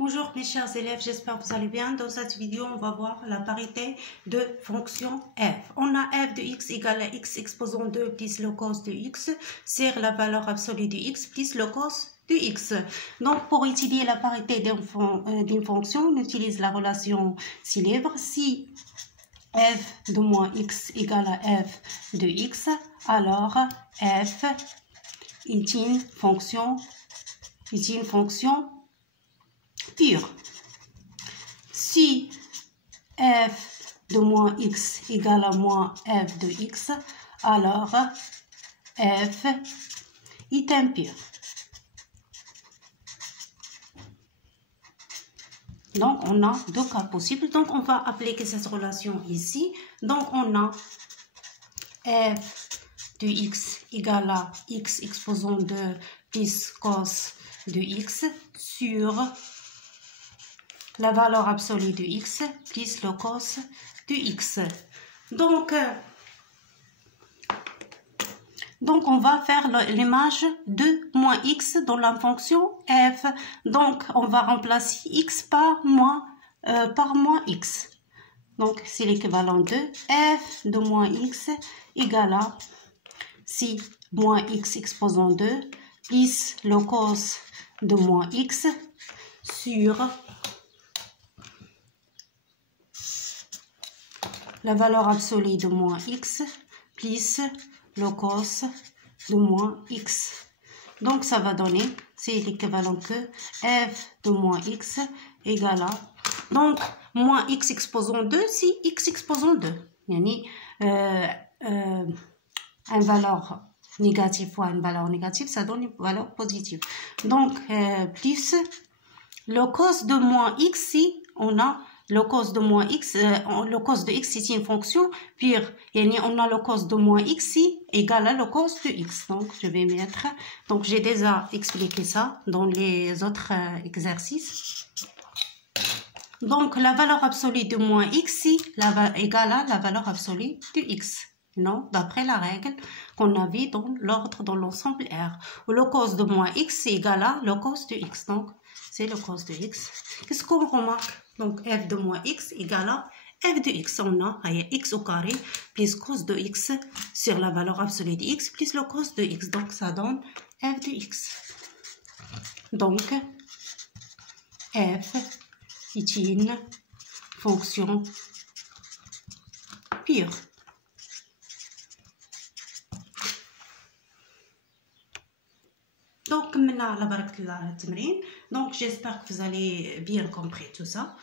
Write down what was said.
Bonjour mes chers élèves, j'espère que vous allez bien. Dans cette vidéo, on va voir la parité de fonction f. On a f de x égale à x exposant 2 plus le cos de x sur la valeur absolue de x plus le cos de x. Donc pour étudier la parité d'une fonction, on utilise la relation célèbre. Si f de moins x égale à f de x, alors f est une fonction pure. Si f de moins x égale à moins f de x, alors f est impure. Donc, on a deux cas possibles. Donc, on va appliquer cette relation ici. Donc, on a f de x égale à x exposant 2 plus cos de x sur la valeur absolue de x plus le cos de x. Donc on va faire l'image de moins x dans la fonction f. Donc, on va remplacer x par moins x. Donc, c'est l'équivalent de f de moins x égale à si moins x exposant 2 plus le cos de moins x sur la valeur absolue de moins x plus le cos de moins x. Donc, ça va donner, c'est l'équivalent que f de moins x égale à, donc, moins x exposant 2, c'est x exposant 2. Yani, une valeur négative fois une valeur négative, ça donne une valeur positive. Donc, plus le cos de moins x, si on a le cos de moins x, le cos de x c'est une fonction pure. Et on a le cos de moins x si égal à le cos de x. Donc, je vais mettre. Donc, j'ai déjà expliqué ça dans les autres exercices. Donc, la valeur absolue de moins x si égale à la valeur absolue de x. Non, d'après la règle qu'on a vue dans l'ordre dans l'ensemble R. Où le cos de moins x c'est égal à le cos de x. Donc, c'est le cos de x. Qu'est-ce qu'on remarque? Donc, f de moins x égale à f de x. On a x au carré plus cos de x sur la valeur absolue de x plus le cos de x. Donc, ça donne f de x. Donc, f est une fonction pure. Donc, maintenant, la barakatullah التمرين. Donc, j'espère que vous allez bien compris tout ça.